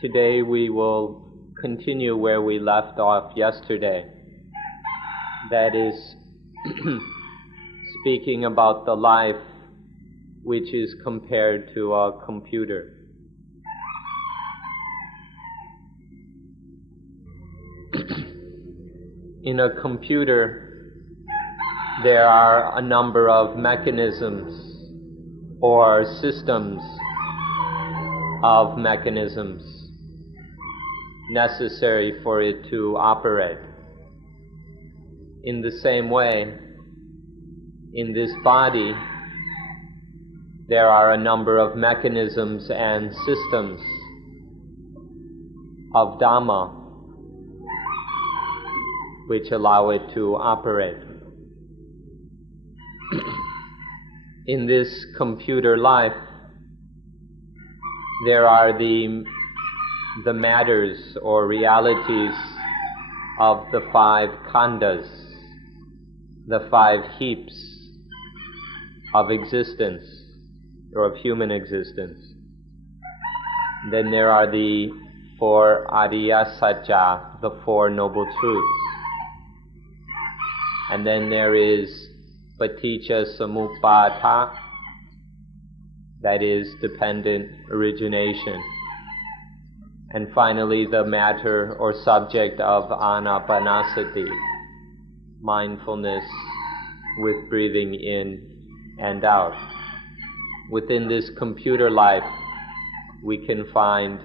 Today we will continue where we left off yesterday. That is, speaking about the life which is compared to a computer. In a computer, there are a number of mechanisms or systems of mechanisms necessary for it to operate. In the same way, in this body, there are a number of mechanisms and systems of Dhamma which allow it to operate. In this computer life, there are the matters or realities of the five khandas, the five heaps of existence or of human existence. Then there are the four Ariya Satya, the Four Noble Truths. And then there is Paticca Samuppada, that is dependent origination. And finally, the matter or subject of Anapanasati, mindfulness with breathing in and out. Within this computer life, we can find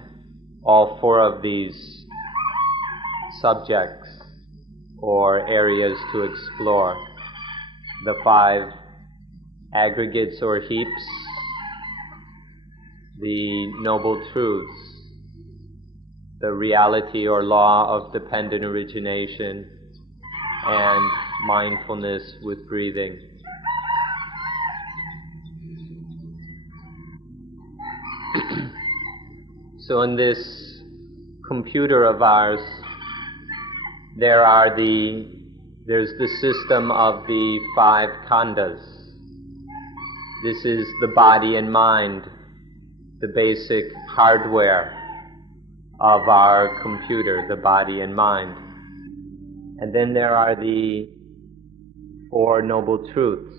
all four of these subjects or areas to explore. The five aggregates or heaps, the noble truths, the reality or law of dependent origination, and mindfulness with breathing. So in this computer of ours, there's the system of the five khandas. This is the body and mind, the basic hardware of our computer, the body and mind. And then there are the Four Noble Truths.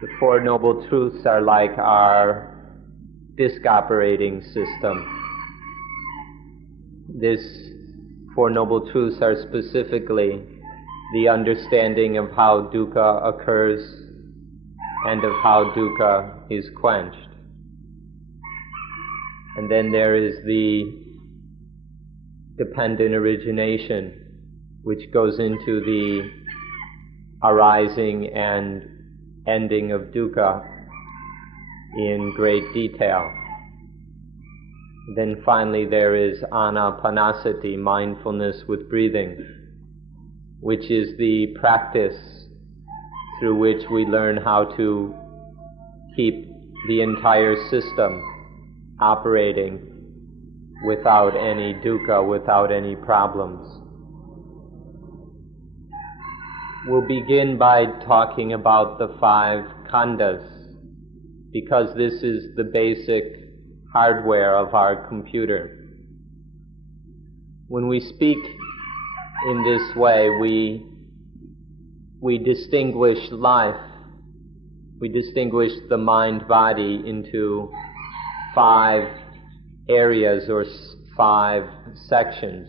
The Four Noble Truths are like our disk operating system. These Four Noble Truths are specifically the understanding of how dukkha occurs and of how dukkha is quenched. And then there is the dependent origination, which goes into the arising and ending of dukkha in great detail. Then finally there is Anapanasati, mindfulness with breathing, which is the practice through which we learn how to keep the entire system operating without any dukkha, without any problems. We'll begin by talking about the five khandas, because this is the basic hardware of our computer. When we speak in this way, we distinguish life, we distinguish the mind-body into five areas or five sections.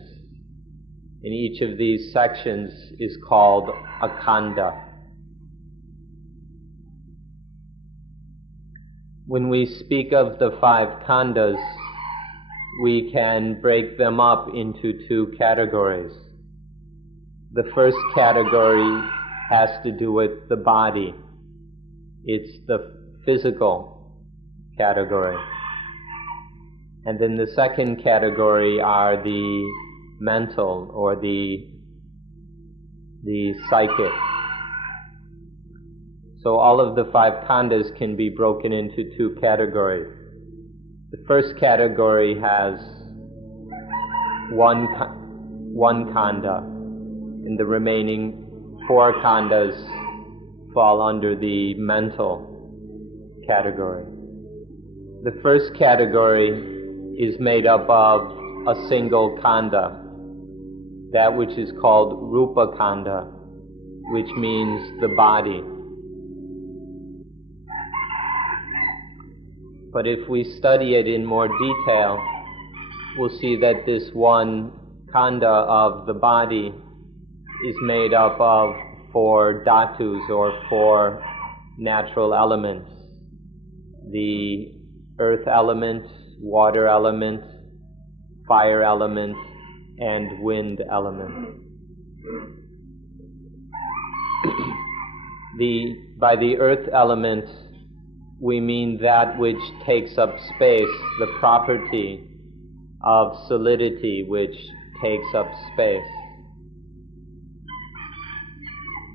And each of these sections is called a khanda. When we speak of the five khandas, we can break them up into two categories. The first category has to do with the body. It's the physical category. And then the second category are the mental or the psychic. So all of the five khandas can be broken into two categories. The first category has one khanda, and the remaining four khandas fall under the mental category. The first category is made up of a single kanda, that which is called Rupa Kanda, which means the body. But if we study it in more detail, we'll see that this one kanda of the body is made up of 4 dhatus, or 4 natural elements: the earth element, water element, fire element, and wind element. By the earth element, we mean that which takes up space, the property of solidity which takes up space.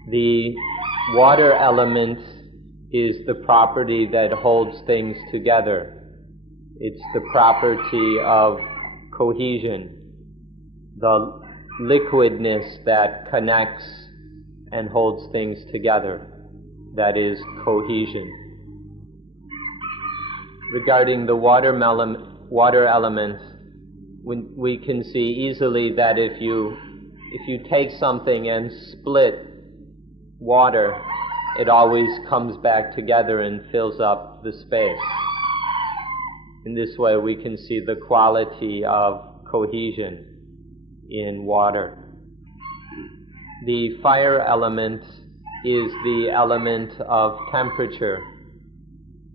The water element is the property that holds things together. It's the property of cohesion, the liquidness that connects and holds things together. That is cohesion. Regarding the water element, we can see easily that if you take something and split water, it always comes back together and fills up the space. In this way, we can see the quality of cohesion in water. The fire element is the element of temperature.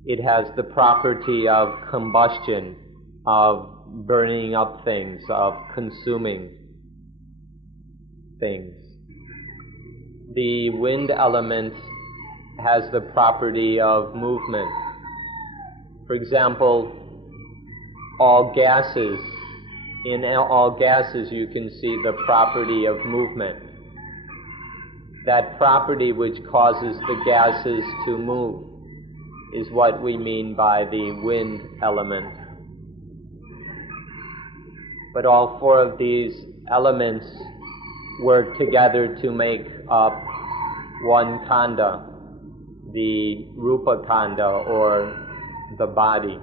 It has the property of combustion, of burning up things, of consuming things. The wind element has the property of movement. For example, in all gases you can see the property of movement. That property which causes the gases to move is what we mean by the wind element. But all 4 of these elements work together to make up one kanda, the Rupa Kanda, or the body.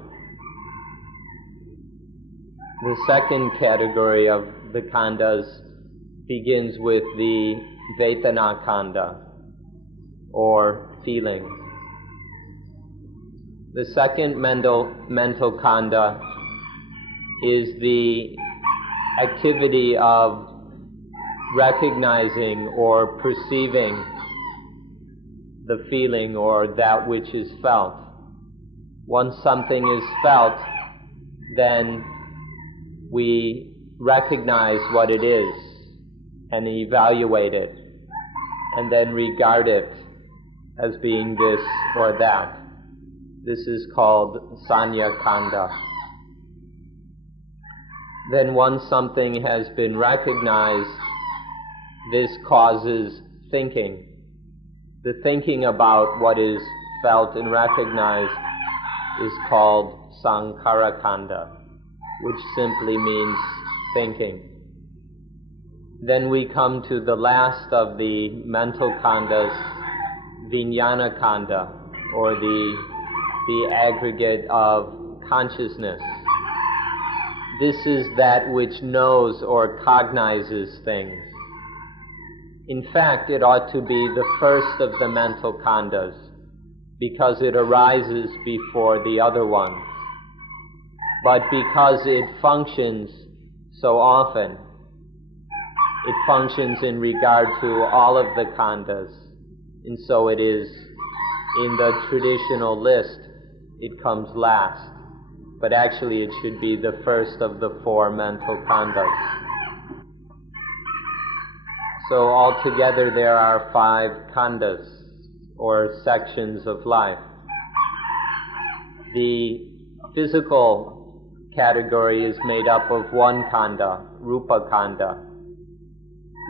The second category of the khandas begins with the Vedana Kanda, or feeling. The second mental kanda is the activity of recognizing or perceiving the feeling or that which is felt. Once something is felt, then we recognize what it is and evaluate it, and then regard it as being this or that. This is called Sanya Kanda. Then once something has been recognized, this causes thinking. The thinking about what is felt and recognized is called Sankhara Kanda, which simply means thinking. Then we come to the last of the mental khandas, Vijnana Kanda, or the aggregate of consciousness. This is that which knows or cognizes things. In fact, it ought to be the first of the mental khandas, because it arises before the other ones. But because it functions so often, it functions in regard to all of the khandas, and so it is in the traditional list, it comes last. But actually it should be the first of the 4 mental khandas. So altogether there are 5 khandas, or sections of life. The physical category is made up of 1 kanda, Rupa Kanda,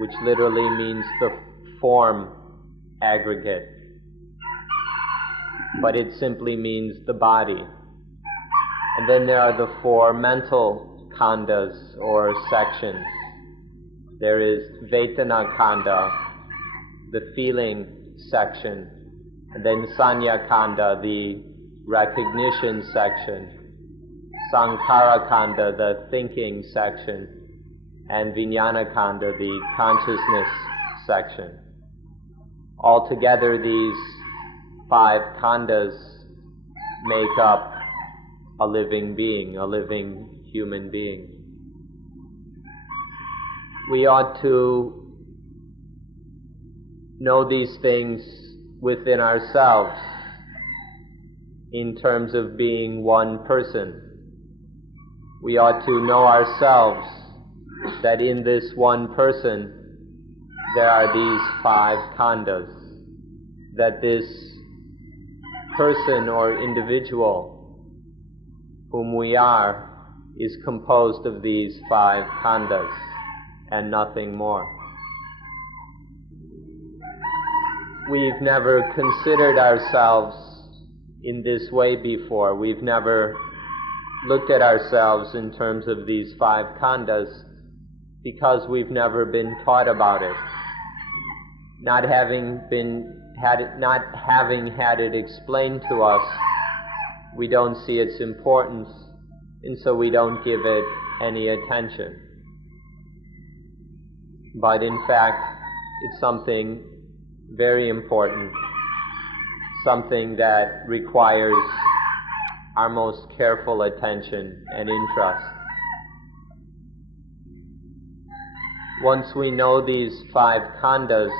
which literally means the form aggregate, but it simply means the body. And then there are the 4 mental khandas, or sections. There is Vedana Kanda, the feeling section, and then Sanya Kanda, the recognition section, Sankhara Kanda, the thinking section, and Vijnana Kanda, the consciousness section. Altogether, these 5 khandas make up a living being, a living human being. We ought to know these things within ourselves in terms of being one person. We ought to know ourselves that in this one person there are these 5 khandas, that this person or individual whom we are is composed of these 5 khandas and nothing more. We've never considered ourselves in this way before. We've never looked at ourselves in terms of these 5 khandas because we've never been taught about it. Not having had it explained to us, we don't see its importance, and so we don't give it any attention. But in fact, it's something very important, something that requires our most careful attention and interest. Once we know these 5 khandas,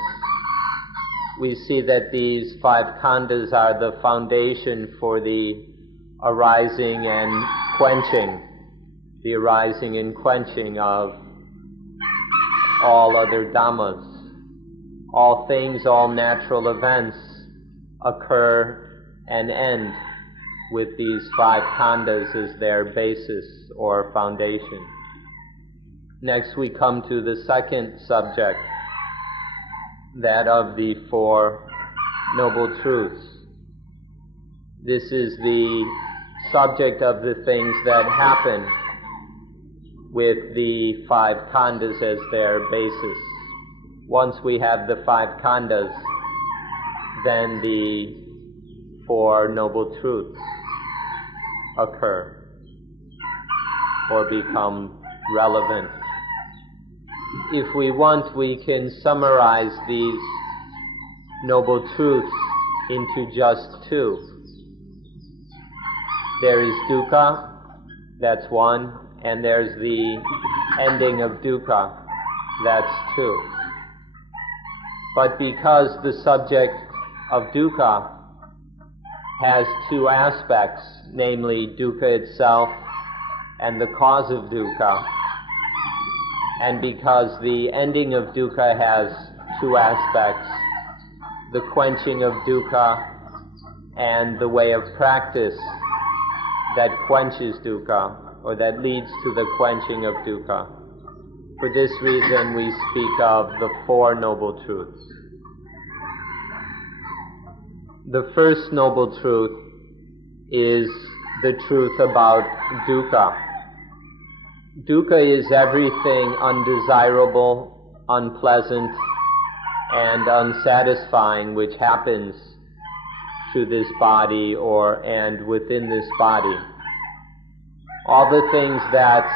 we see that these 5 khandas are the foundation for the arising and quenching of all other dhammas. All things, all natural events occur and end with these 5 khandas as their basis or foundation. Next we come to the second subject, that of the 4 Noble Truths. This is the subject of the things that happen with the 5 khandas as their basis. Once we have the 5 khandas, then the 4 Noble Truths occur or become relevant. If we want, we can summarize these Noble Truths into just 2. There is dukkha, that's 1, and there's the ending of dukkha, that's 2. But because the subject of dukkha has 2 aspects, namely dukkha itself and the cause of dukkha, and because the ending of dukkha has 2 aspects, the quenching of dukkha and the way of practice that quenches dukkha, or that leads to the quenching of dukkha. For this reason we speak of the 4 Noble Truths. The first Noble Truth is the truth about dukkha. Dukkha is everything undesirable, unpleasant, and unsatisfying which happens to this body and within this body. All the things that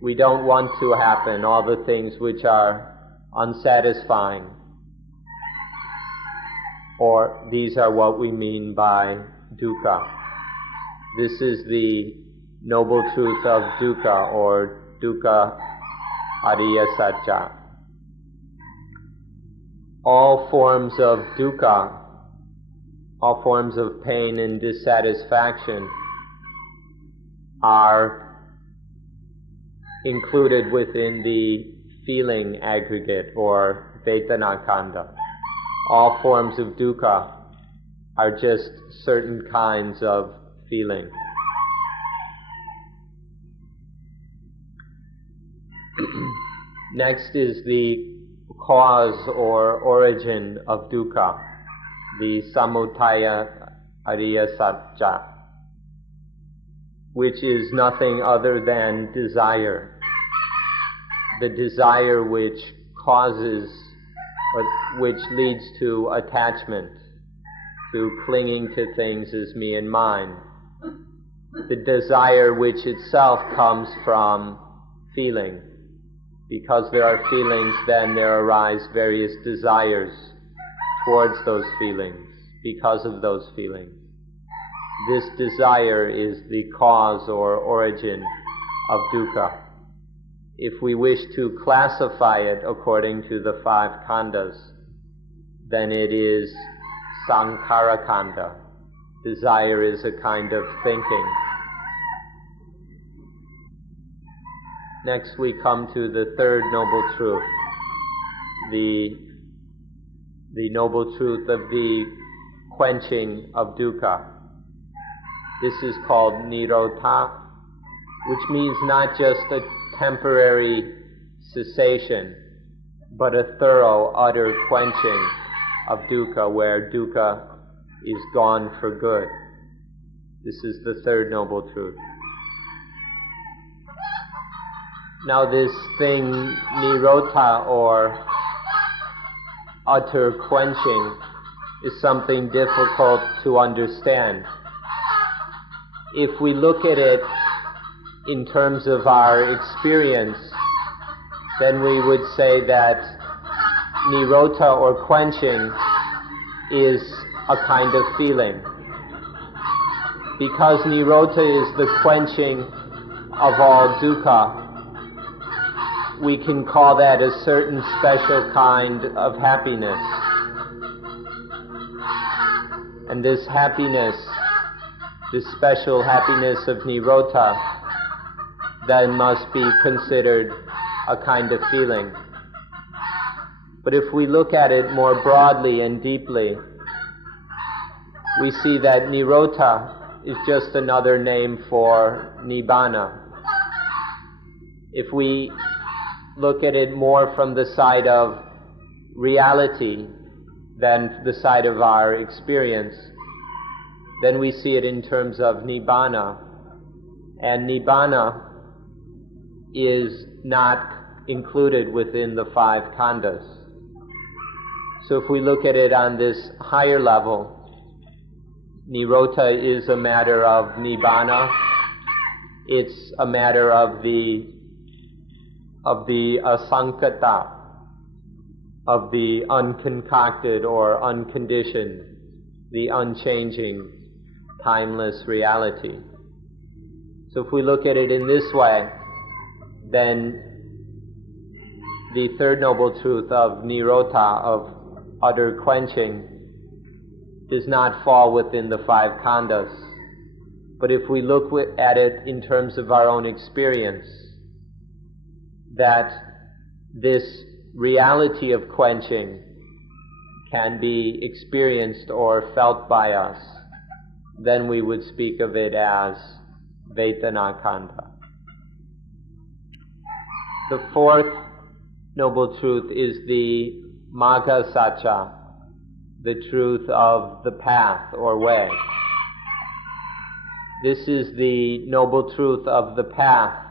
we don't want to happen, all the things which are unsatisfying, or these are what we mean by dukkha. This is the noble truth of dukkha, or dukkha ariya satya. All forms of dukkha, all forms of pain and dissatisfaction are included within the feeling aggregate, or vedana kanda. All forms of dukkha are just certain kinds of feeling. Next is the cause or origin of dukkha, the samudaya ariya satya, which is nothing other than desire. The desire which causes, or which leads to attachment, to clinging to things as me and mine. the desire which itself comes from feeling. Because there are feelings, then there arise various desires towards those feelings because of those feelings. This desire is the cause or origin of dukkha. If we wish to classify it according to the 5 khandhas, then it is sankhara khandha. Desire is a kind of thinking. Next we come to the third noble truth, the noble truth of the quenching of dukkha. This is called nirodha, which means not just a temporary cessation, but a thorough, utter quenching of dukkha, where dukkha is gone for good. This is the third noble truth. Now this thing, nirodha, or utter quenching, is something difficult to understand. If we look at it in terms of our experience, then we would say that nirodha, or quenching, is a kind of feeling. Because nirodha is the quenching of all dukkha, we can call that a certain special kind of happiness. And this happiness, this special happiness of nirodha, then must be considered a kind of feeling. But if we look at it more broadly and deeply, we see that nirodha is just another name for nibbana. If we look at it more from the side of reality than the side of our experience, then we see it in terms of nibbana. And nibbana is not included within the 5 khandhas. So if we look at it on this higher level, nirodha is a matter of nibbana. It's a matter of the asankata, of the unconcocted or unconditioned, the unchanging, timeless reality. So if we look at it in this way, then the third noble truth of nirodha, of utter quenching, does not fall within the 5 khandhas. But if we look at it in terms of our own experience, that this reality of quenching can be experienced or felt by us, then we would speak of it as vedana khandha. The fourth noble truth is the magga sacca, the truth of the path or way. This is the noble truth of the path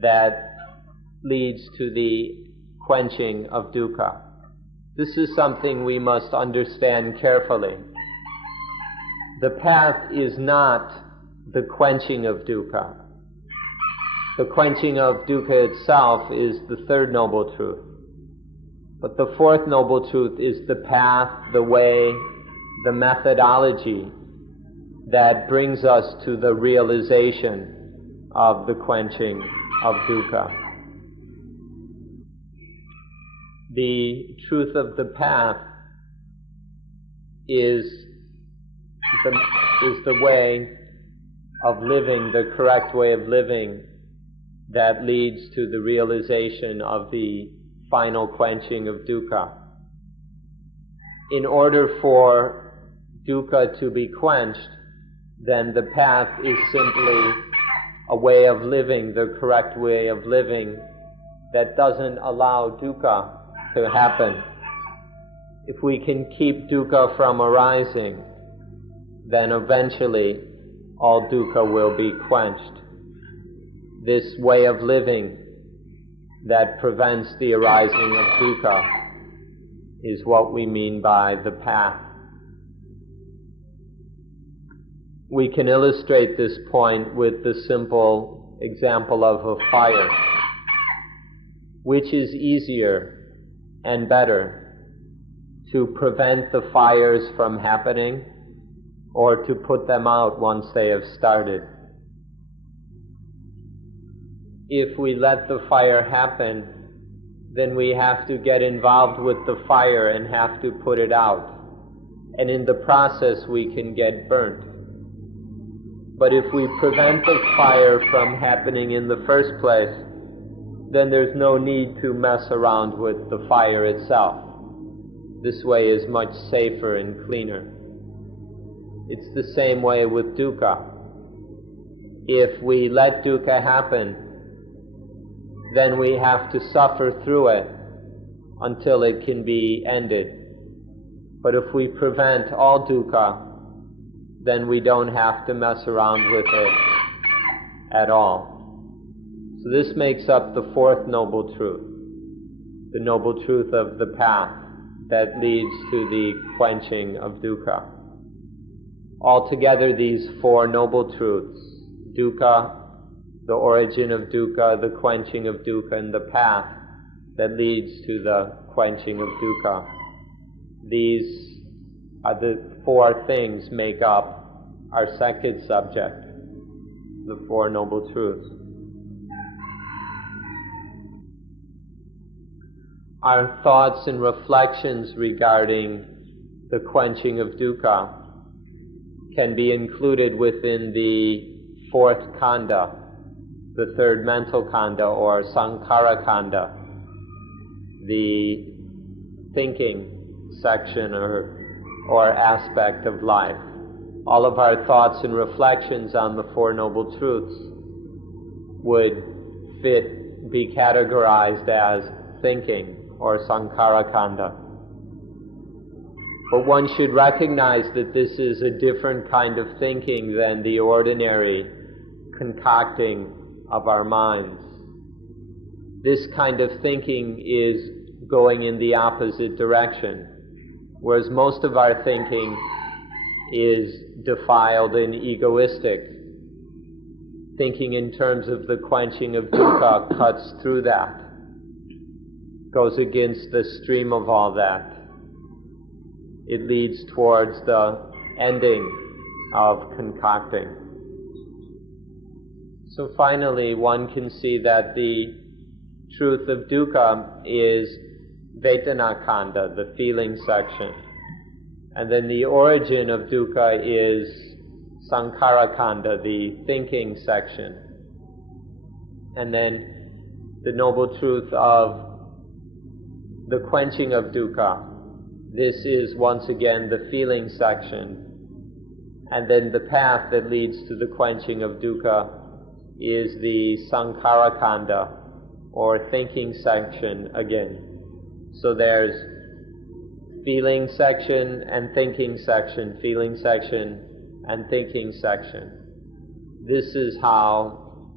that leads to the quenching of dukkha. This is something we must understand carefully. The path is not the quenching of dukkha. The quenching of dukkha itself is the third noble truth. But the fourth noble truth is the path, the way, the methodology that brings us to the realization of the quenching of dukkha. The truth of the path is the way of living, the correct way of living that leads to the realization of the final quenching of dukkha. In order for dukkha to be quenched, then the path is simply a way of living, the correct way of living that doesn't allow dukkha to happen. If we can keep dukkha from arising, then eventually all dukkha will be quenched. This way of living that prevents the arising of dukkha is what we mean by the path. We can illustrate this point with the simple example of a fire. Which is easier and better, to prevent the fires from happening or to put them out once they have started? If we let the fire happen, then we have to get involved with the fire and have to put it out. And in the process we can get burnt. But if we prevent the fire from happening in the first place, then there's no need to mess around with the fire itself. This way is much safer and cleaner. It's the same way with dukkha. If we let dukkha happen, then we have to suffer through it until it can be ended. But if we prevent all dukkha, then we don't have to mess around with it at all. So this makes up the fourth noble truth, the noble truth of the path that leads to the quenching of dukkha. Altogether, these four noble truths, dukkha, the origin of dukkha, the quenching of dukkha, and the path that leads to the quenching of dukkha. These are the four things make up our second subject, the Four Noble Truths. Our thoughts and reflections regarding the quenching of dukkha can be included within the fourth khandha, the third mental khandha, or sankhara khandha, the thinking section or aspect of life. All of our thoughts and reflections on the Four Noble Truths would be categorized as thinking, or sankhara khandha. But one should recognize that this is a different kind of thinking than the ordinary concocting of our minds. This kind of thinking is going in the opposite direction, whereas most of our thinking is defiled and egoistic. Thinking in terms of the quenching of dukkha cuts through that, goes against the stream of all that. It leads towards the ending of concocting. So finally, one can see that the truth of dukkha is Vedana khandha, the feeling section. And then the origin of dukkha is Sankhara khandha, the thinking section. And then the noble truth of the quenching of dukkha, this is once again the feeling section. And then the path that leads to the quenching of dukkha is the Sankhara khandha, or thinking section again. So there's feeling section and thinking section, feeling section and thinking section. This is how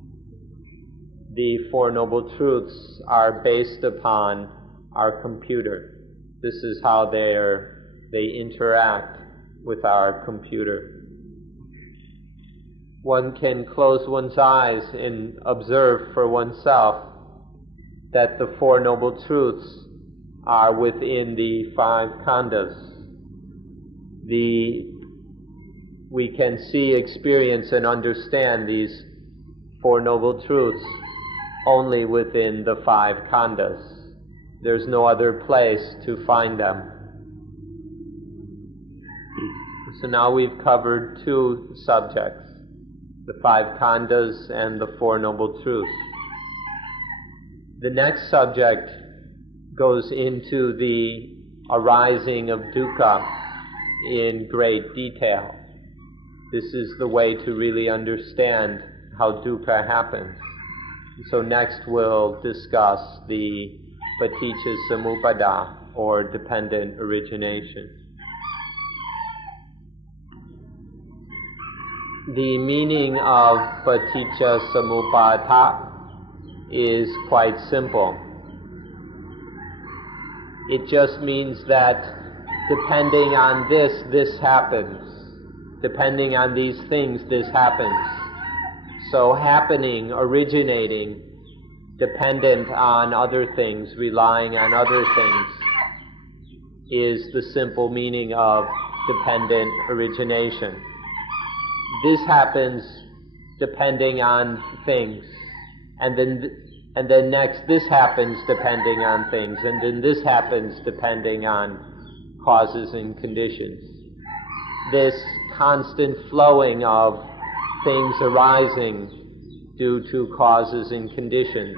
the Four Noble Truths are based upon our computer. This is how they interact with our computer. One can close one's eyes and observe for oneself that the Four Noble Truths are within the five khandhas. We can see, experience, and understand these Four Noble Truths only within the five khandhas. There's no other place to find them. So now we've covered two subjects, the five khandhas and the Four Noble Truths. The next subject goes into the arising of dukkha in great detail. This is the way to really understand how dukkha happens. So next we'll discuss the paticca samuppada, or dependent origination. The meaning of paticca samuppada is quite simple. It just means that depending on this happens. Depending on these things, this happens. So happening, originating, dependent on other things, relying on other things, is the simple meaning of dependent origination. This happens depending on things, and then next this happens depending on things, and then this happens depending on causes and conditions. This constant flowing of things arising due to causes and conditions,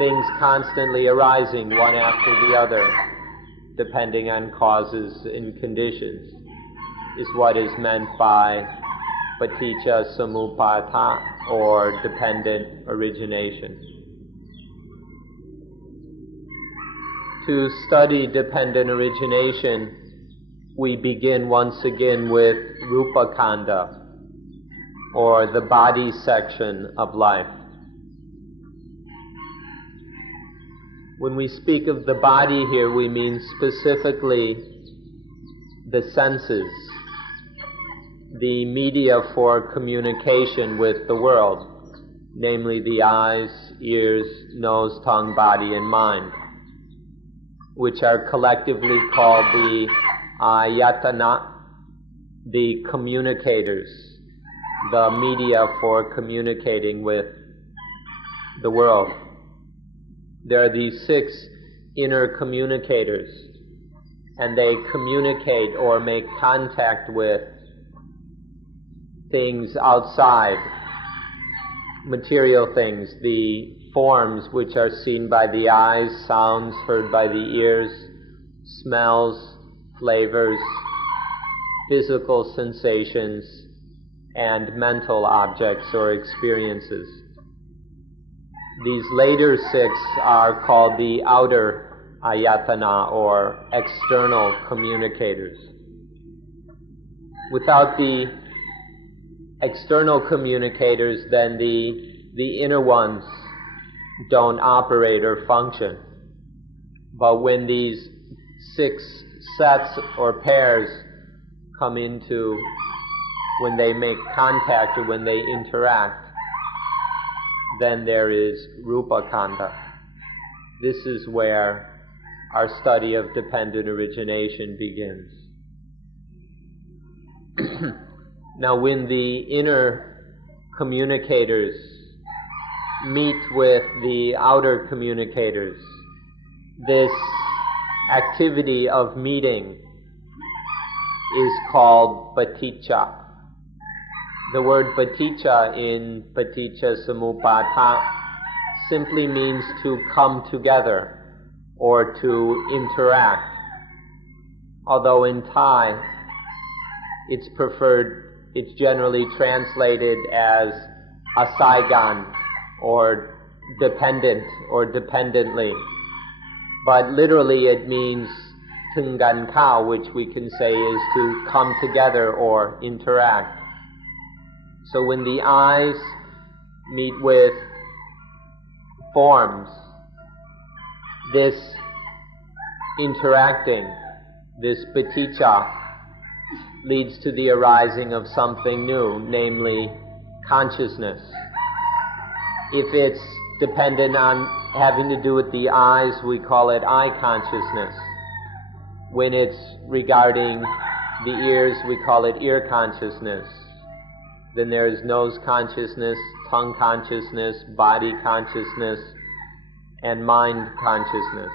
things constantly arising one after the other, depending on causes and conditions, is what is meant by paticca samuppada, or dependent origination. To study dependent origination, we begin once again with Rupa Kanda, or the body section of life. When we speak of the body here, we mean specifically the senses, the media for communication with the world, namely the eyes, ears, nose, tongue, body, and mind, which are collectively called the ayatana, the communicators, the media for communicating with the world. There are these 6 inner communicators, and they communicate or make contact with things outside, material things, the forms which are seen by the eyes, sounds heard by the ears, smells, flavors, physical sensations, and mental objects or experiences. These later 6 are called the outer ayatana, or external communicators. Without the external communicators, then the inner ones don't operate or function. But when these 6 sets or pairs come into, when they make contact or when they interact, then there is Rupa Kanda. This is where our study of dependent origination begins. Now, when the inner communicators meet with the outer communicators, this activity of meeting is called paticca. The word paticca in paticca samuppada simply means to come together or to interact, although in Thai it's generally translated as asaigan, or dependent or dependently. But literally it means tungan kao, which we can say is to come together or interact. So when the eyes meet with forms, this interacting, this paticca, leads to the arising of something new, namely consciousness. If it's dependent on having to do with the eyes, we call it eye consciousness. When it's regarding the ears, we call it ear consciousness. Then there is nose consciousness, tongue consciousness, body consciousness, and mind consciousness.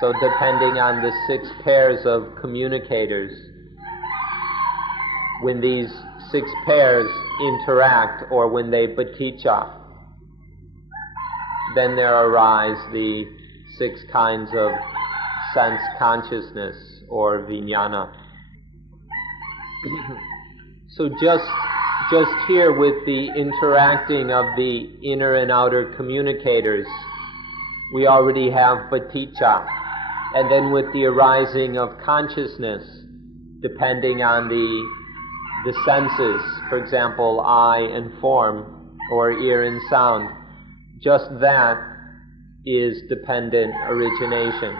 So depending on the 6 pairs of communicators, when these 6 pairs interact or when they paticca, then there arise the 6 kinds of sense consciousness or vijnana. So just here with the interacting of the inner and outer communicators, we already have paticca. And then with the arising of consciousness, depending on the senses, for example, eye and form, or ear and sound, just that is dependent origination.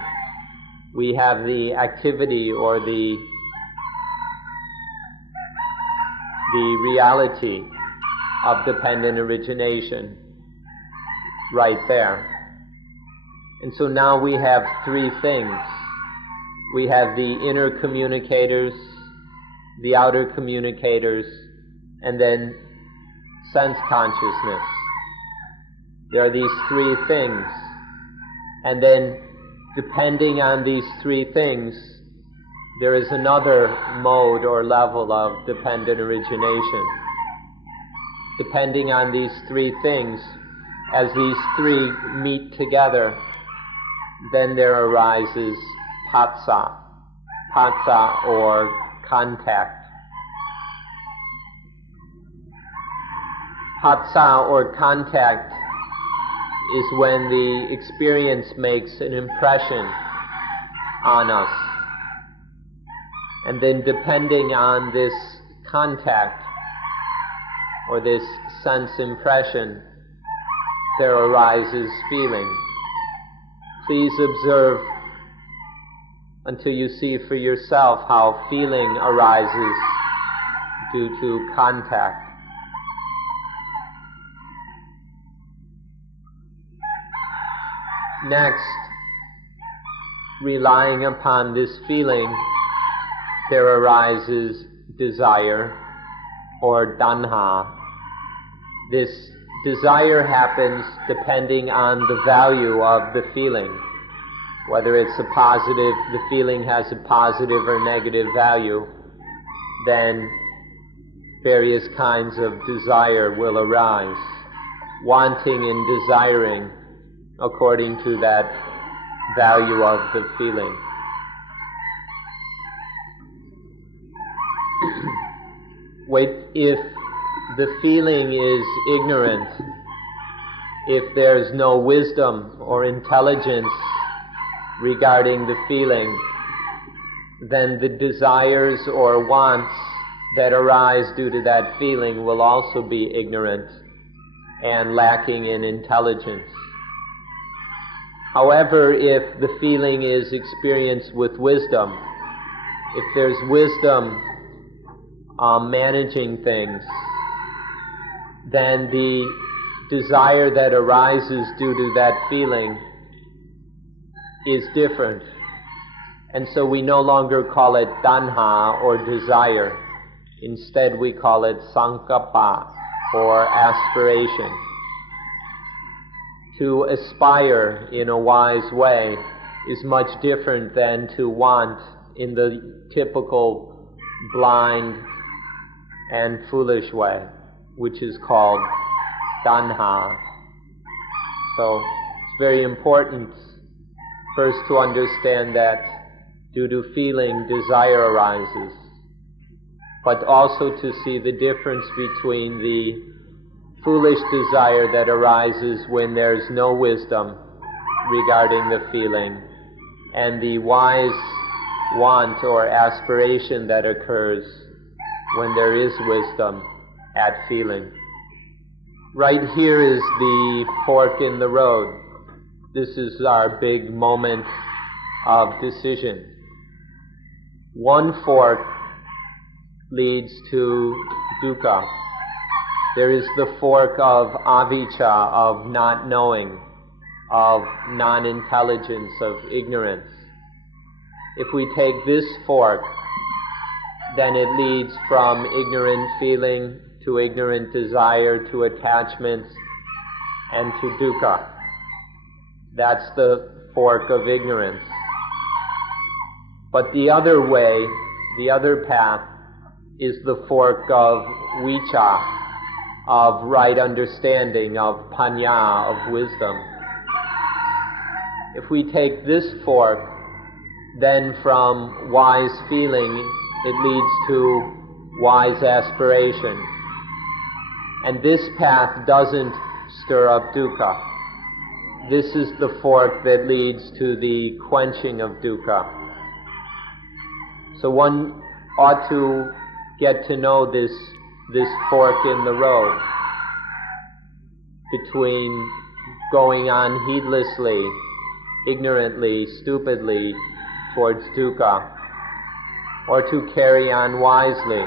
We have the activity or the the reality of dependent origination right there. And so now we have three things. We have the inner communicators, the outer communicators, and then sense consciousness. There are these three things. And then, depending on these three things, there is another mode or level of dependent origination. Depending on these three things, as these three meet together, then there arises patsa, or contact. Patsa or contact is when the experience makes an impression on us. And then depending on this contact or this sense impression, there arises feeling. Please observe until you see for yourself how feeling arises due to contact. Next, relying upon this feeling, there arises desire or tanha. This desire happens depending on the value of the feeling. Whether it's a positive, the feeling has a positive or negative value, then various kinds of desire will arise. Wanting and desiring according to that value of the feeling. If the feeling is ignorant, if there's no wisdom or intelligence regarding the feeling, then the desires or wants that arise due to that feeling will also be ignorant and lacking in intelligence. However, if the feeling is experienced with wisdom, if there's wisdom managing things, then the desire that arises due to that feeling is different. And so we no longer call it tanha or desire. Instead we call it sankappa or aspiration. To aspire in a wise way is much different than to want in the typical blind and foolish way, which is called tanha. So it's very important first to understand that due to feeling, desire arises, but also to see the difference between the foolish desire that arises when there's no wisdom regarding the feeling, and the wise want or aspiration that occurs when there is wisdom at feeling. Right here is the fork in the road. This is our big moment of decision. One fork leads to dukkha. There is the fork of avijja, of not knowing, of non-intelligence, of ignorance. If we take this fork, then it leads from ignorant feeling to ignorant desire to attachments and to dukkha. That's the fork of ignorance. But the other way, the other path, is the fork of vicca, of right understanding, of panya, of wisdom. If we take this fork, then from wise feeling it leads to wise aspiration. And this path doesn't stir up dukkha. This is the fork that leads to the quenching of dukkha. So one ought to get to know this fork in the road between going on heedlessly, ignorantly, stupidly towards dukkha, or to carry on wisely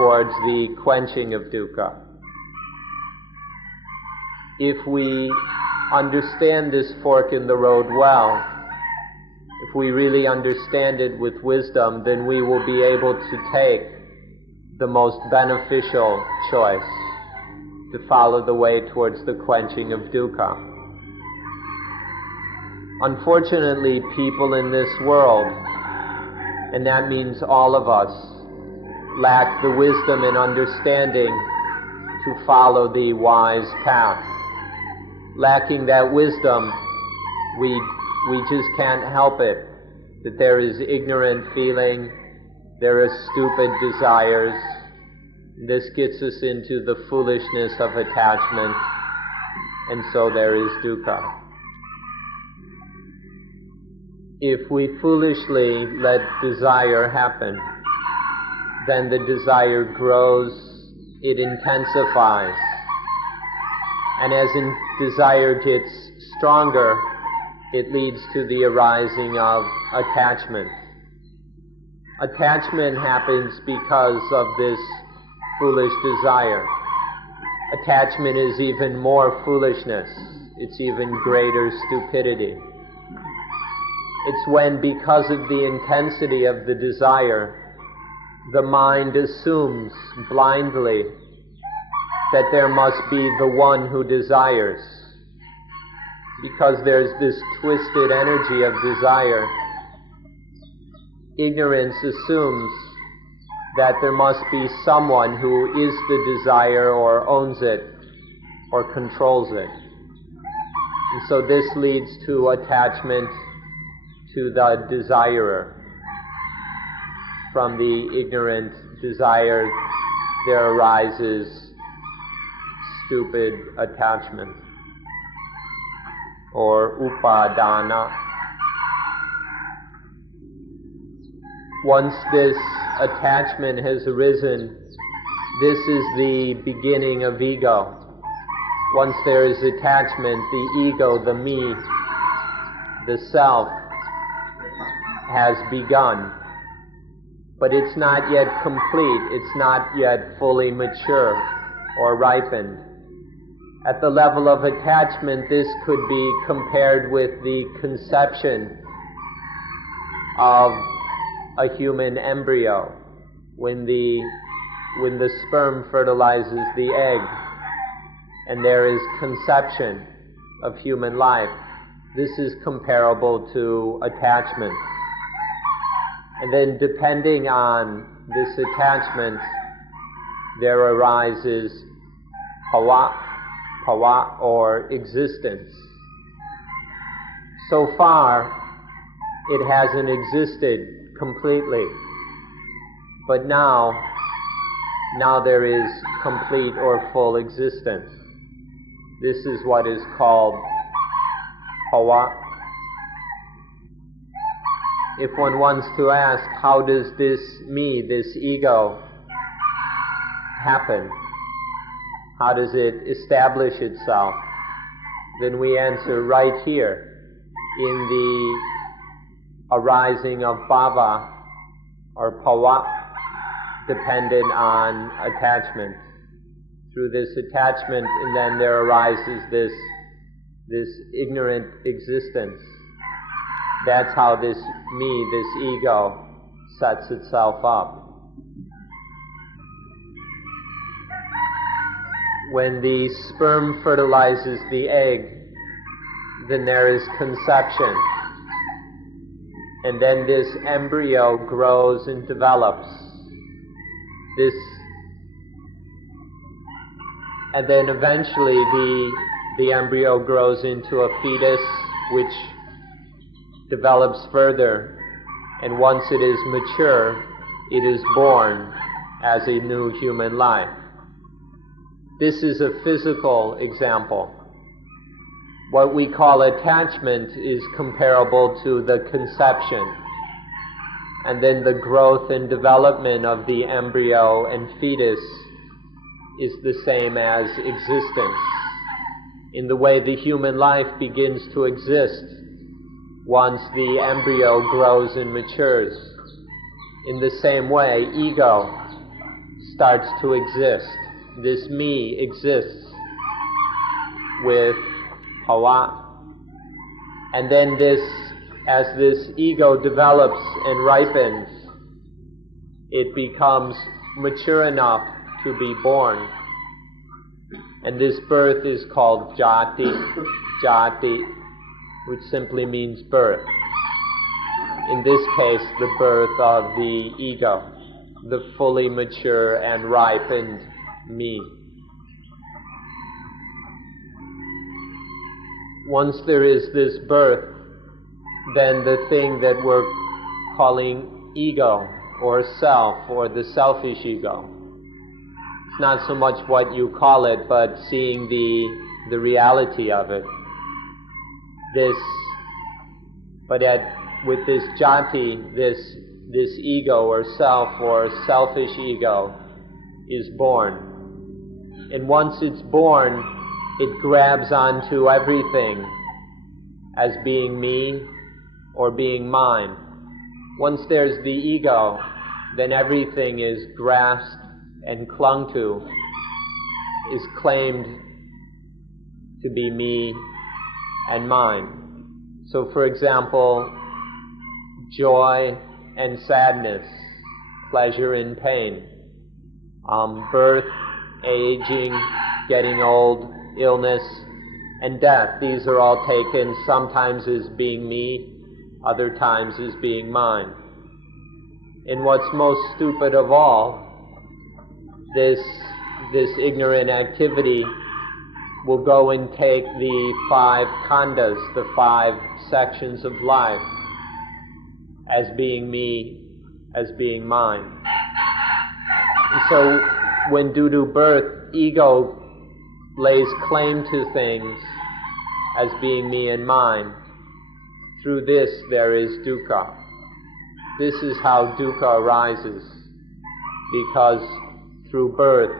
towards the quenching of dukkha. If we understand this fork in the road well, if we really understand it with wisdom, then we will be able to take the most beneficial choice to follow the way towards the quenching of dukkha. Unfortunately, people in this world, and that means all of us, lack the wisdom and understanding to follow the wise path. Lacking that wisdom, we just can't help it, that there is ignorant feeling, there are stupid desires. This gets us into the foolishness of attachment, and so there is dukkha. If we foolishly let desire happen, then the desire grows, it intensifies. And as desire gets stronger, it leads to the arising of attachment. Attachment happens because of this foolish desire. Attachment is even more foolishness. It's even greater stupidity. It's when, because of the intensity of the desire, the mind assumes blindly that there must be the one who desires. Because there's this twisted energy of desire, ignorance assumes that there must be someone who is the desire or owns it or controls it. And so this leads to attachment to the desirer. From the ignorant desire, there arises stupid attachment, or upadana. Once this attachment has arisen, this is the beginning of ego. Once there is attachment, the ego, the me, the self, has begun. But it's not yet complete, it's not yet fully mature or ripened. At the level of attachment, this could be compared with the conception of a human embryo. When the sperm fertilizes the egg and there is conception of human life, this is comparable to attachment. And then depending on this attachment, there arises bhava or existence. So far, it hasn't existed completely. But now there is complete or full existence. This is what is called bhava. If one wants to ask, how does this me, this ego, happen? How does it establish itself? Then we answer right here, in the arising of bhava or bhava, dependent on attachment. Through this attachment, and then there arises this ignorant existence. That's how this me, this ego, sets itself up. When the sperm fertilizes the egg, then there is conception. And then this embryo grows and develops. And then eventually the embryo grows into a fetus, which develops further, and once it is mature, it is born as a new human life. This is a physical example. What we call attachment is comparable to the conception, and then the growth and development of the embryo and fetus is the same as existence. In the way the human life begins to exist once the embryo grows and matures. In the same way, ego starts to exist. This me exists with bhava. And then as this ego develops and ripens, it becomes mature enough to be born. And this birth is called jati, which simply means birth. In this case, the birth of the ego, the fully mature and ripened me. Once there is this birth, then the thing that we're calling ego or self or the selfish ego, it's not so much what you call it, but seeing the reality of it. With this jati, this ego or self or selfish ego is born. And once it's born, it grabs onto everything as being me or being mine. Once there's the ego, then everything is grasped and clung to, is claimed to be me and mine. So for example, joy and sadness, pleasure and pain, birth, aging, getting old, illness, and death. These are all taken sometimes as being me, other times as being mine. And what's most stupid of all, this ignorant activity will go and take the 5 khandhas, the 5 sections of life, as being me, as being mine. And so when due to birth, ego lays claim to things as being me and mine, through this there is dukkha. This is how dukkha arises, because through birth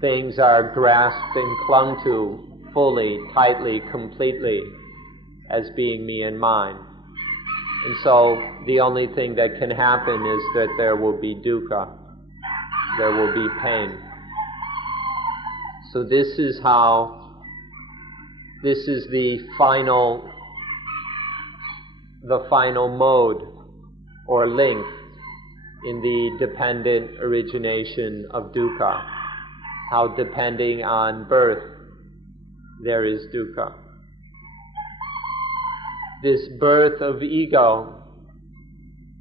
things are grasped and clung to fully, tightly, completely as being me and mine. And so the only thing that can happen is that there will be dukkha, there will be pain. So this is the final mode or link in the dependent origination of dukkha. How depending on birth there is dukkha. This birth of ego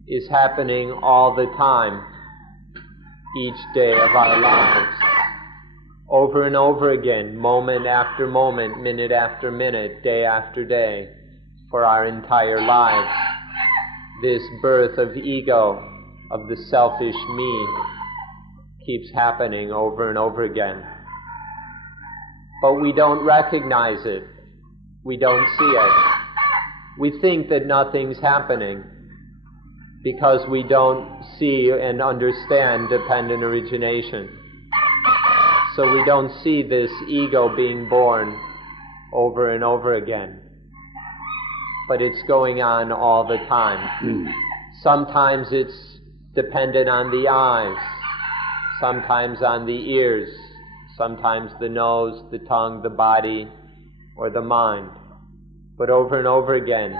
is happening all the time, each day of our lives, over and over again, moment after moment, minute after minute, day after day, for our entire lives. This birth of ego, of the selfish me, keeps happening over and over again. But we don't recognize it. We don't see it. We think that nothing's happening because we don't see and understand dependent origination. So we don't see this ego being born over and over again. But it's going on all the time. Sometimes it's dependent on the eyes, sometimes on the ears, sometimes the nose, the tongue, the body, or the mind. But over and over again,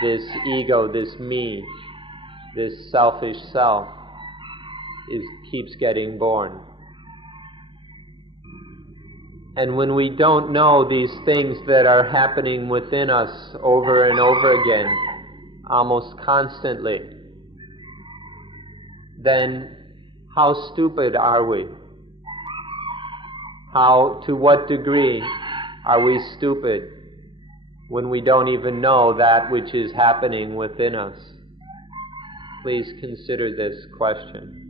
this ego, this me, this selfish self keeps getting born. And when we don't know these things that are happening within us over and over again, almost constantly, then how stupid are we? To what degree are we stupid when we don't even know that which is happening within us? Please consider this question.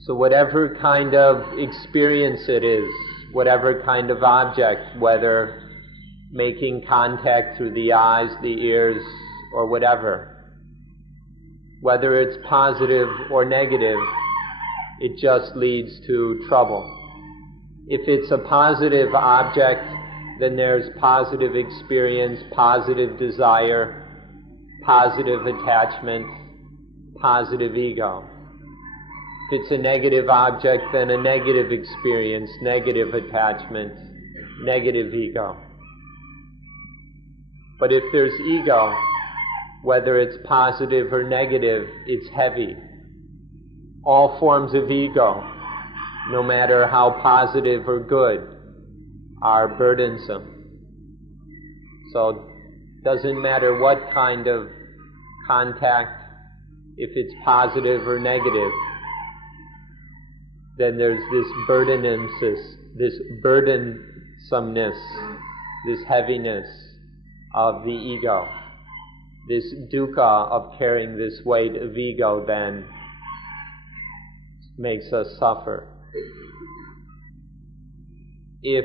So whatever kind of experience it is, whatever kind of object, whether making contact through the eyes, the ears, or whatever, whether it's positive or negative, it just leads to trouble. If it's a positive object, then there's positive experience, positive desire, positive attachment, positive ego. If it's a negative object, then a negative experience, negative attachment, negative ego. But if there's ego, whether it's positive or negative, it's heavy. All forms of ego, no matter how positive or good, are burdensome. So it doesn't matter what kind of contact, if it's positive or negative, then there's this burdensomeness, this heaviness of the ego. This dukkha of carrying this weight of ego then makes us suffer. If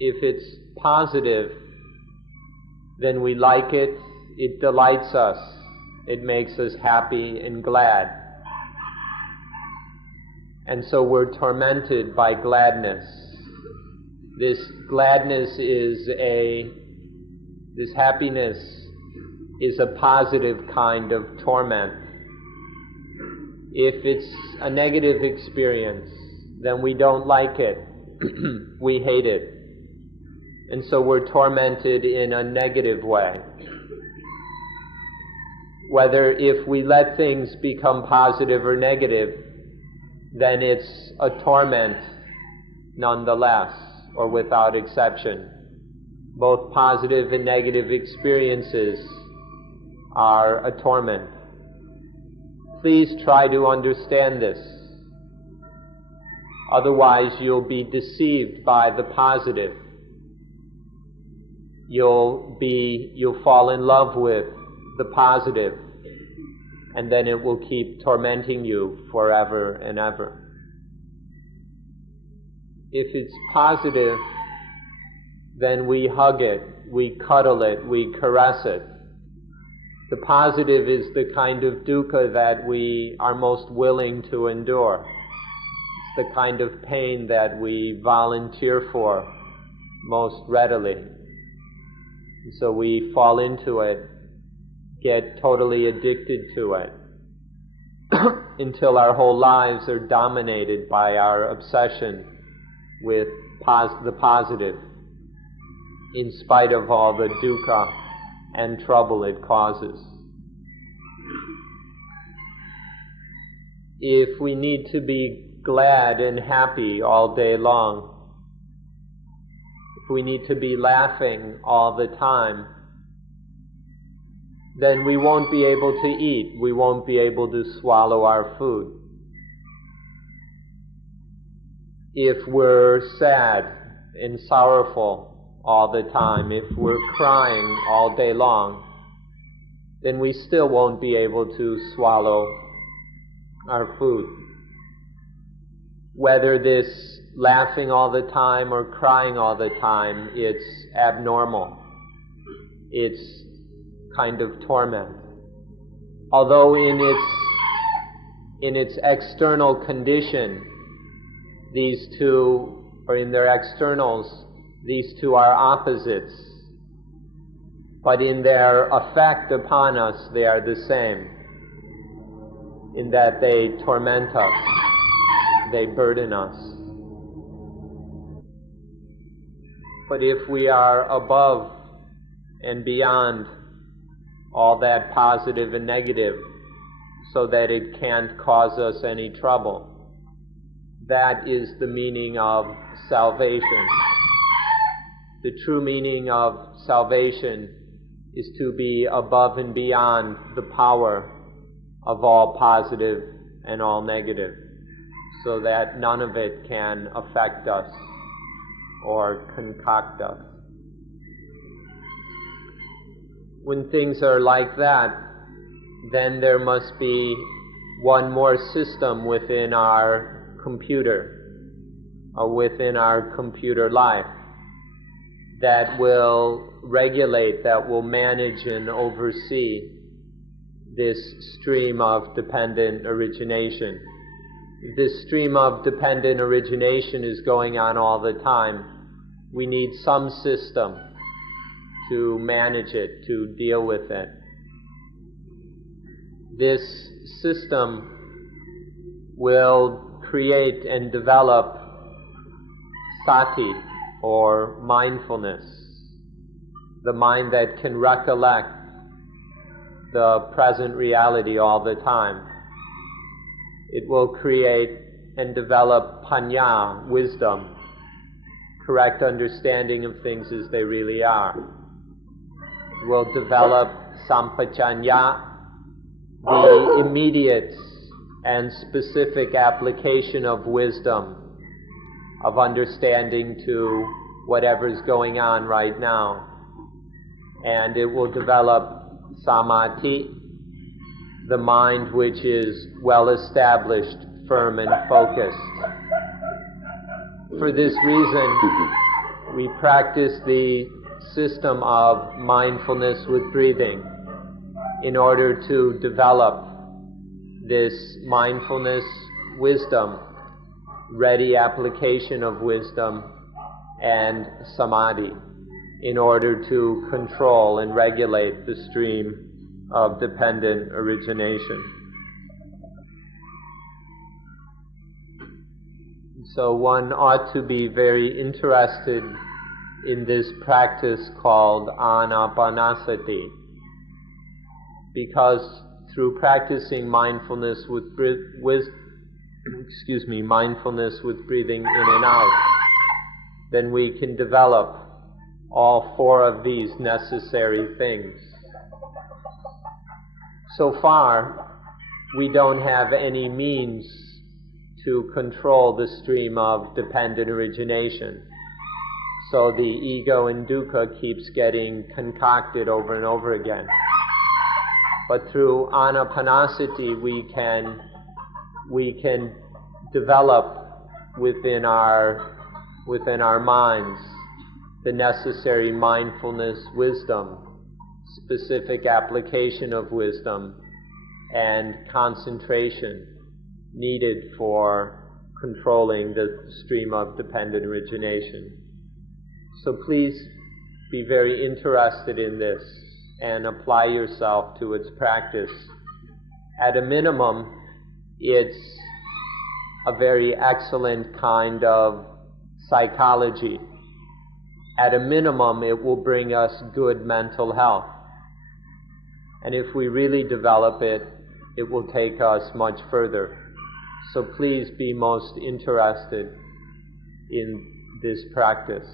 it's positive, then we like it, it delights us, it makes us happy and glad. And so we're tormented by gladness. This gladness this happiness is a positive kind of torment. If it's a negative experience, then we don't like it. We hate it. And so we're tormented in a negative way. Whether if we let things become positive or negative, then it's a torment nonetheless, or without exception. Both positive and negative experiences are a torment. Please try to understand this. Otherwise, you'll be deceived by the positive. You'll fall in love with the positive, and then it will keep tormenting you forever and ever. If it's positive, then we hug it, we cuddle it, we caress it. The positive is the kind of dukkha that we are most willing to endure. It's the kind of pain that we volunteer for most readily. And so we fall into it, get totally addicted to it, until our whole lives are dominated by our obsession with the positive, in spite of all the dukkha and trouble it causes. If we need to be glad and happy all day long, if we need to be laughing all the time, then we won't be able to eat, we won't be able to swallow our food. If we're sad and sorrowful all the time, if we're crying all day long, then we still won't be able to swallow our food. Whether this laughing all the time or crying all the time, it's abnormal. It's kind of torment. Although in its external condition, these two, or in their externals, these two are opposites. But in their effect upon us, they are the same, in that they torment us, they burden us. But if we are above and beyond all that positive and negative, so that it can't cause us any trouble, that is the meaning of salvation. The true meaning of salvation is to be above and beyond the power of all positive and all negative, so that none of it can affect us or concoct us. When things are like that, then there must be one more system within our computer, or within our computer life, that will regulate, that will manage and oversee this stream of dependent origination. This stream of dependent origination is going on all the time. We need some system to manage it, to deal with it. This system will create and develop sati, or mindfulness, the mind that can recollect the present reality all the time. It will create and develop panya, wisdom, correct understanding of things as they really are. It will develop sampajanya, the immediate and specific application of wisdom, of understanding to whatever's going on right now. And it will develop samadhi, the mind which is well established, firm and focused. For this reason, we practice the system of mindfulness with breathing in order to develop this mindfulness, wisdom, ready application of wisdom, and samadhi, in order to control and regulate the stream of dependent origination. So one ought to be very interested in this practice called anapanasati, because through practicing mindfulness with mindfulness with breathing in and out, then we can develop all four of these necessary things. So far, we don't have any means to control the stream of dependent origination. So the ego and dukkha keeps getting concocted over and over again. But through anapanasati, we can develop within our minds the necessary mindfulness, wisdom, specific application of wisdom, and concentration needed for controlling the stream of dependent origination. So please be very interested in this and apply yourself to its practice. At a minimum, it's a very excellent kind of psychology. At a minimum, it will bring us good mental health. And if we really develop it, it will take us much further. So please be most interested in this practice.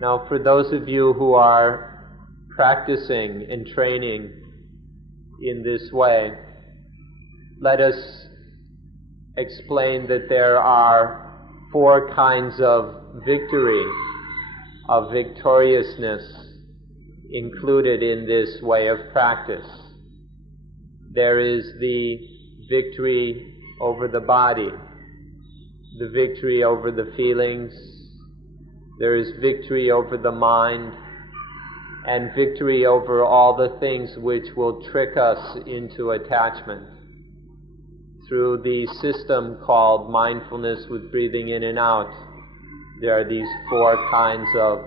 Now, for those of you who are practicing and training in this way, let us explain that there are four kinds of victory, of victoriousness included in this way of practice. There is the victory over the body, the victory over the feelings, there is victory over the mind, and victory over all the things which will trick us into attachment. Through the system called mindfulness with breathing in and out, there are these four kinds of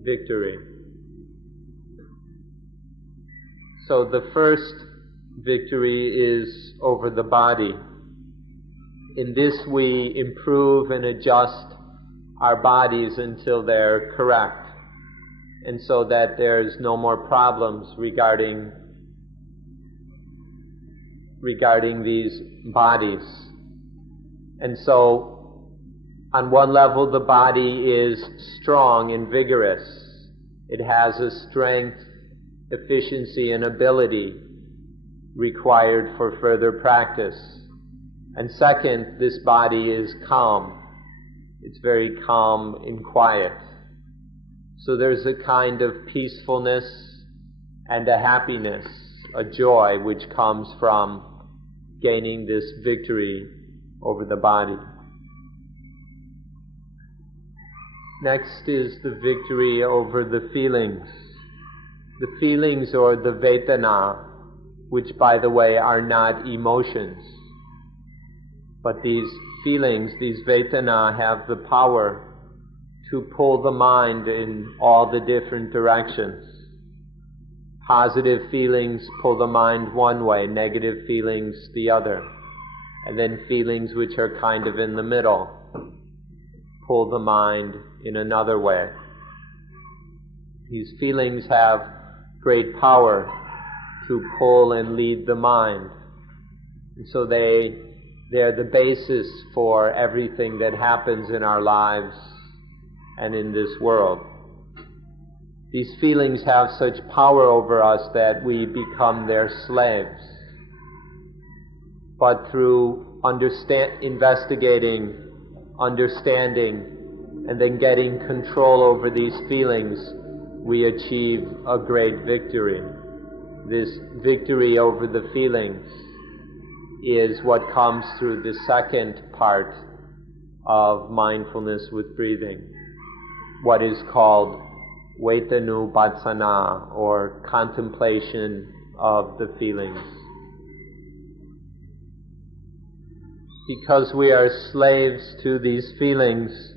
victory. So the first victory is over the body. In this we improve and adjust our bodies until they're correct, and so that there's no more problems regarding these bodies. And so on one level the body is strong and vigorous. It has a strength, efficiency, and ability required for further practice. And second, this body is calm. It's very calm and quiet. So there's a kind of peacefulness and a happiness, a joy which comes from gaining this victory over the body. Next is the victory over the feelings. The feelings, or the vedana, which by the way are not emotions, but these feelings, these vedana, have the power to pull the mind in all the different directions. Positive feelings pull the mind one way, negative feelings the other. And then feelings which are kind of in the middle pull the mind in another way. These feelings have great power to pull and lead the mind. And so they're the basis for everything that happens in our lives and in this world. These feelings have such power over us that we become their slaves. But through investigating, understanding, and then getting control over these feelings, we achieve a great victory. This victory over the feelings is what comes through the second part of mindfulness with breathing, what is called Vedanupassana, or contemplation of the feelings. Because we are slaves to these feelings,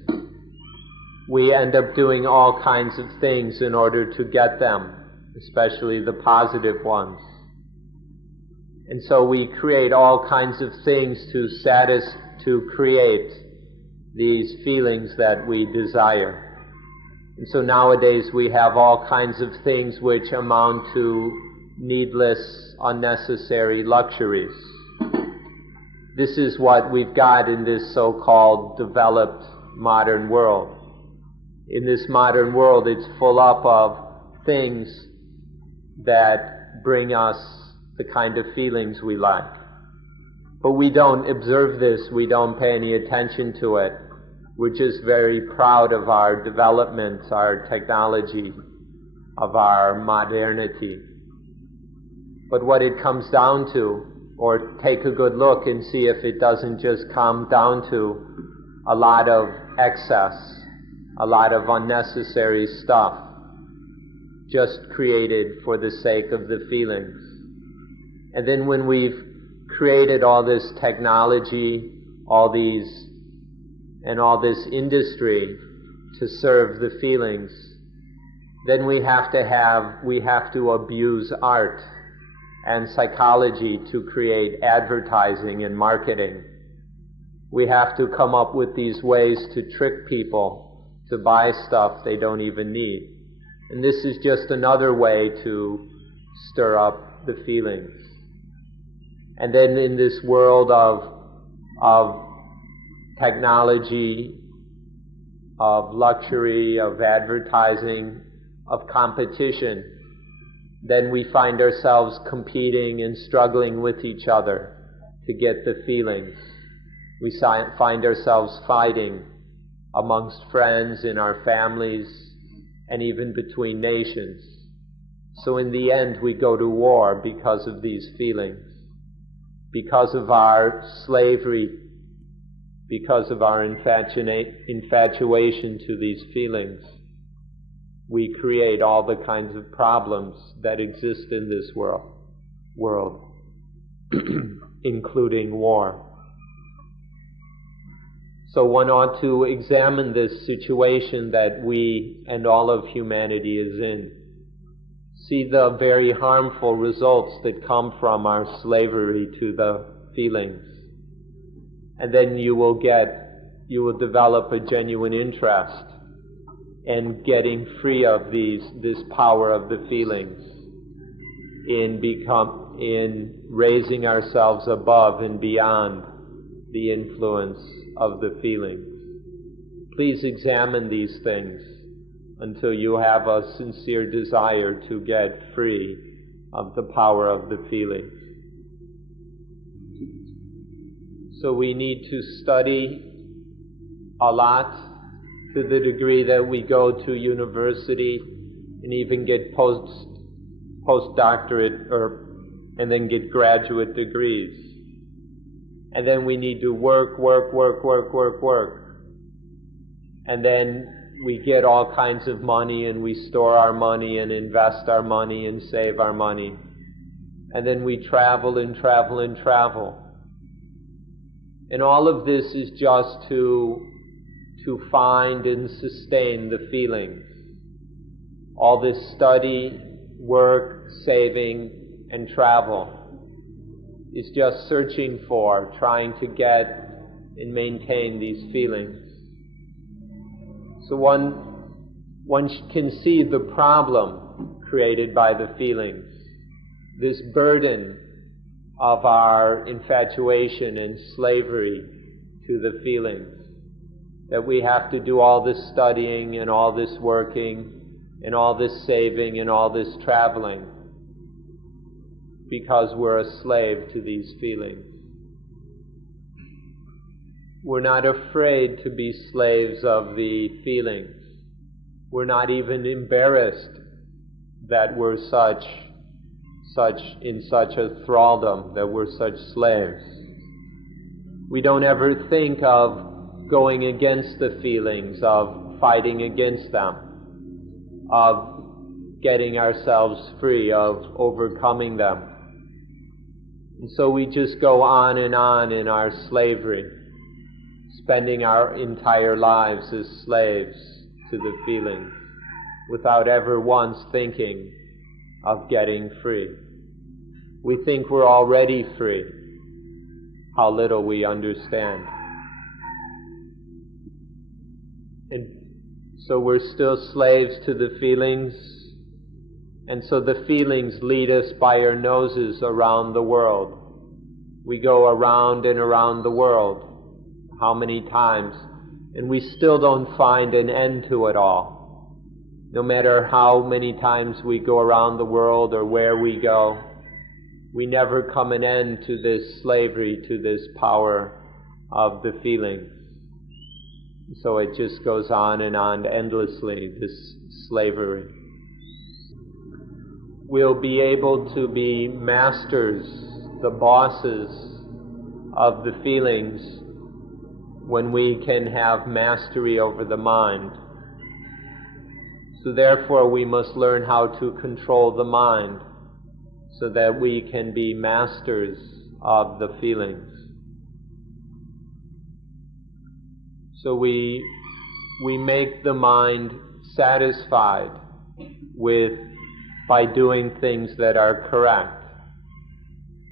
we end up doing all kinds of things in order to get them, especially the positive ones. And so we create all kinds of things to create these feelings that we desire. And so nowadays we have all kinds of things which amount to needless, unnecessary luxuries. This is what we've got in this so-called developed modern world. In this modern world, it's full up of things that bring us the kind of feelings we like. But we don't observe this, we don't pay any attention to it. We're just very proud of our development, our technology, of our modernity. But what it comes down to, or take a good look and see if it doesn't just come down to a lot of excess, a lot of unnecessary stuff, just created for the sake of the feelings. And then when we've created all this technology, all this industry to serve the feelings, then we have to abuse art and psychology to create advertising and marketing. We have to come up with these ways to trick people to buy stuff they don't even need. And this is just another way to stir up the feelings. And then in this world of technology, of luxury, of advertising, of competition, then we find ourselves competing and struggling with each other to get the feelings. We find ourselves fighting amongst friends, in our families, and even between nations. So in the end, we go to war because of these feelings, because of our slavery, because of our infatuation to these feelings. We create all the kinds of problems that exist in this world, including war. So one ought to examine this situation that we and all of humanity is in. See the very harmful results that come from our slavery to the feelings. And then you will develop a genuine interest in getting free of this power of the feelings, in raising ourselves above and beyond the influence of the feelings. Please examine these things until you have a sincere desire to get free of the power of the feelings. So we need to study a lot, to the degree that we go to university and even get postdoctorate and then get graduate degrees. And then we need to work. And then we get all kinds of money, and we store our money and invest our money and save our money. And then we travel. And all of this is just to find and sustain the feelings. All this study, work, saving, and travel is just searching for, trying to get and maintain these feelings. So one can see the problem created by the feelings, this burden of our infatuation and slavery to the feelings, that we have to do all this studying and all this working and all this saving and all this traveling because we're a slave to these feelings. We're not afraid to be slaves of the feelings. We're not even embarrassed that we're in such a thraldom, that we're such slaves. We don't ever think of going against the feelings, of fighting against them, of getting ourselves free, of overcoming them. And so we just go on in our slavery, spending our entire lives as slaves to the feelings, without ever once thinking of getting free. We think we're already free. How little we understand. And so we're still slaves to the feelings, and so the feelings lead us by our noses around the world. We go around and around the world. How many times? And we still don't find an end to it all. No matter how many times we go around the world or where we go, we never come an end to this slavery, to this power of the feelings. So it just goes on and on endlessly, this slavery. We'll be able to be masters, the bosses of the feelings, when we can have mastery over the mind. So therefore we must learn how to control the mind so that we can be masters of the feelings. So we make the mind satisfied by doing things that are correct.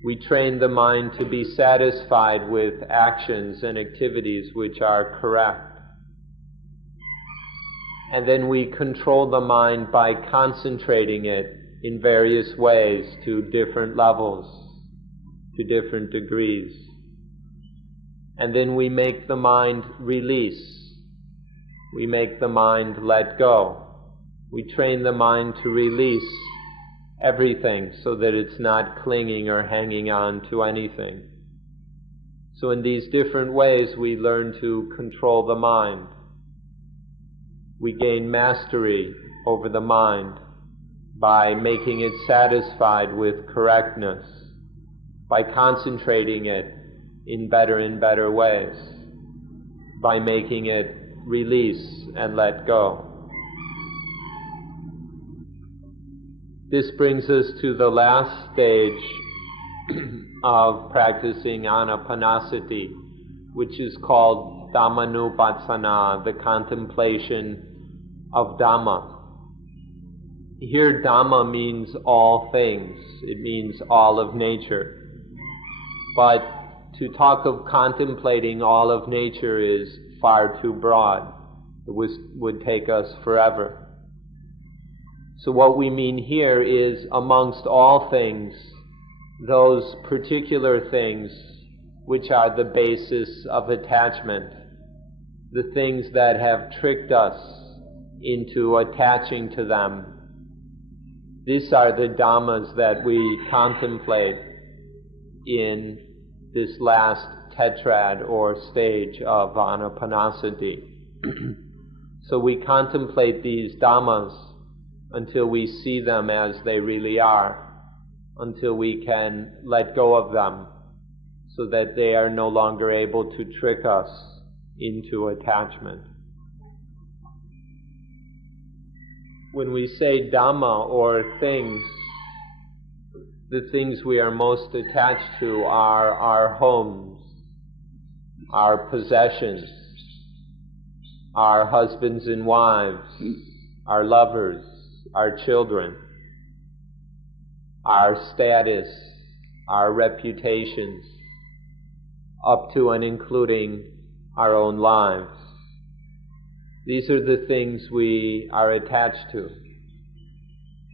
We train the mind to be satisfied with actions and activities which are correct. And then we control the mind by concentrating it in various ways to different levels, to different degrees. And then we make the mind release. We make the mind let go. We train the mind to release everything so that it's not clinging or hanging on to anything. So in these different ways we learn to control the mind. We gain mastery over the mind by making it satisfied with correctness, by concentrating it in better and better ways, by making it release and let go. This brings us to the last stage of practicing Anapanasati, which is called Dhammanupassana, the contemplation of Dhamma. Here Dhamma means all things. It means all of nature. But to talk of contemplating all of nature is far too broad. It would take us forever. So what we mean here is, amongst all things, those particular things which are the basis of attachment, the things that have tricked us into attaching to them. These are the Dhammas that we contemplate in this last tetrad or stage of Anapanasati. So we contemplate these Dhammas until we see them as they really are, until we can let go of them so that they are no longer able to trick us into attachment. When we say Dhamma or things, the things we are most attached to are our homes, our possessions, our husbands and wives, our lovers, our children. our status, our reputations, up to and including our own lives. These are the things we are attached to.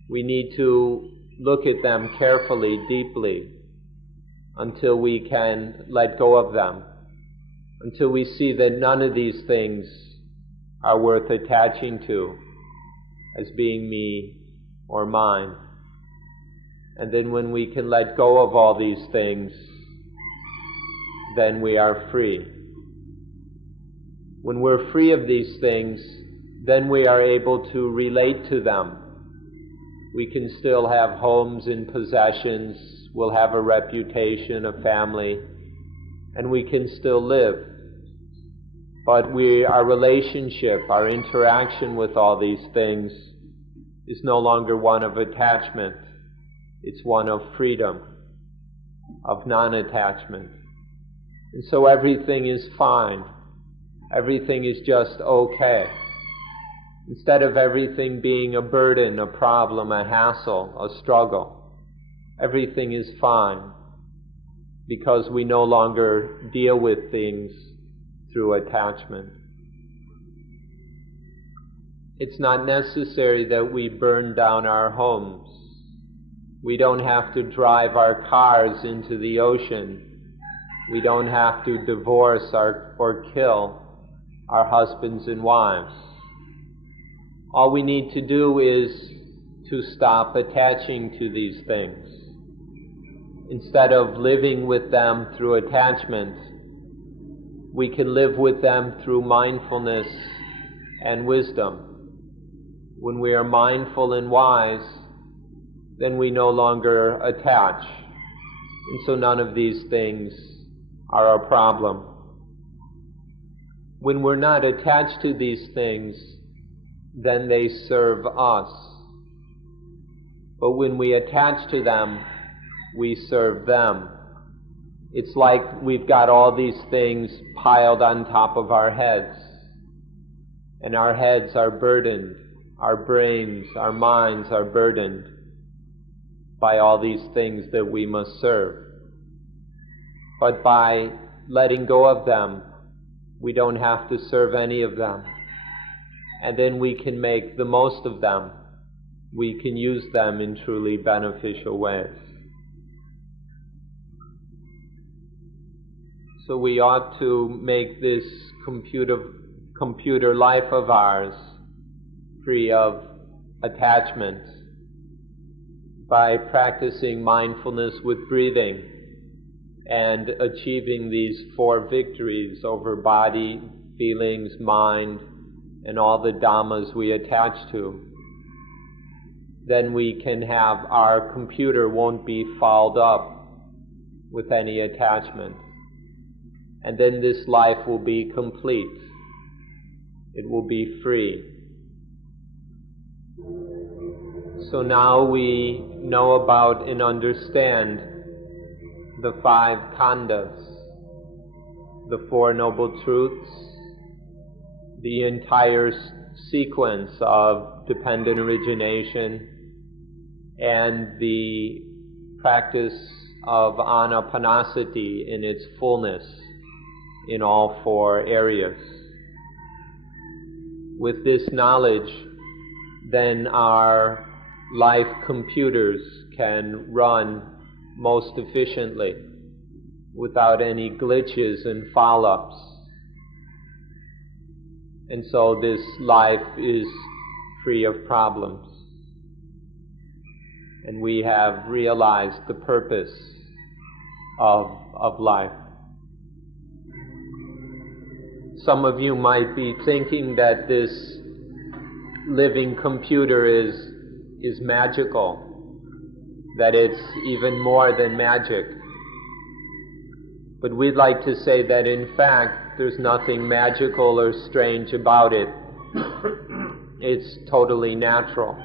We need to look at them carefully, deeply, until we can let go of them, until we see that none of these things are worth attaching to as being me or mine. And then when we can let go of all these things, then we are free. When we're free of these things, then we are able to relate to them. We can still have homes and possessions, we'll have a reputation, a family, and we can still live. But our relationship, our interaction with all these things is no longer one of attachment. It's one of freedom, of non-attachment. And so everything is fine. Everything is just okay. Instead of everything being a burden, a problem, a hassle, a struggle, everything is fine because we no longer deal with things through attachment. It's not necessary that we burn down our homes. We don't have to drive our cars into the ocean. We don't have to divorce or kill our husbands and wives. All we need to do is to stop attaching to these things. Instead of living with them through attachment, we can live with them through mindfulness and wisdom. When we are mindful and wise, then we no longer attach. And so none of these things are a problem. When we're not attached to these things, then they serve us. But when we attach to them, we serve them. It's like we've got all these things piled on top of our heads, and our heads are burdened, our brains, our minds are burdened by all these things that we must serve. But by letting go of them, we don't have to serve any of them. And then we can make the most of them. We can use them in truly beneficial ways. So we ought to make this computer life of ours free of attachment by practicing mindfulness with breathing and achieving these 4 victories over body, feelings, mind, and all the dhammas we attach to. Then we can have our computer won't be fouled up with any attachment. And then this life will be complete. It will be free. So now we know about and understand the 5 khandhas, the 4 Noble Truths, the entire sequence of dependent origination, and the practice of anapanasati in its fullness in all 4 areas. With this knowledge, then our life computers can run most efficiently without any glitches and foul-ups. And so this life is free of problems. And we have realized the purpose of life. Some of you might be thinking that this living computer is magical, that it's even more than magic. But we'd like to say that in fact there's nothing magical or strange about it. It's totally natural.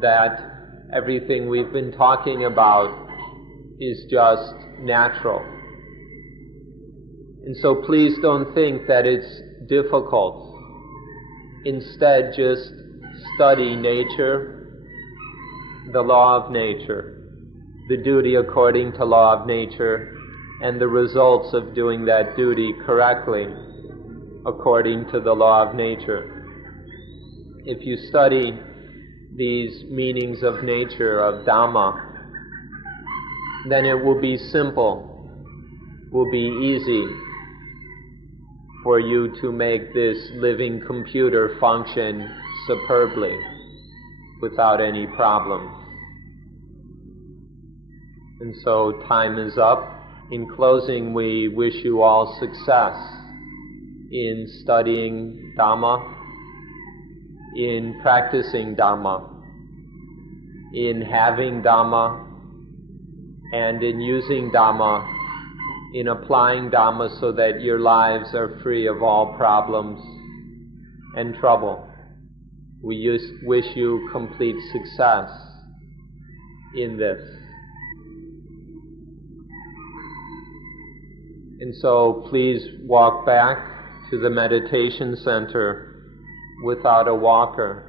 That everything we've been talking about is just natural. And so please don't think that it's difficult. Instead, just study nature the law of nature, the duty according to law of nature, and the results of doing that duty correctly according to the law of nature. If you study these meanings of nature, of Dhamma, then it will be simple, will be easy for you to make this living computer function superbly without any problems. And so time is up. In closing, we wish you all success in studying Dhamma, in practicing Dhamma, in having Dhamma, and in using Dhamma, in applying Dhamma so that your lives are free of all problems and trouble. We wish you complete success in this. And so please walk back to the meditation center without a walker.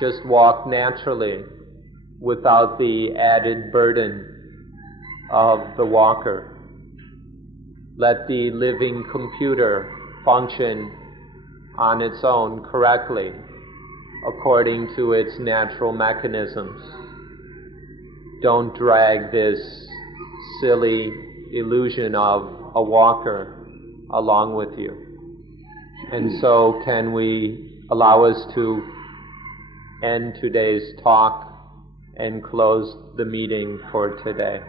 Just walk naturally without the added burden of the walker. Let the living computer function on its own correctly according to its natural mechanisms. Don't drag this silly illusion of a walker along with you. And so can we allow us to end today's talk and close the meeting for today.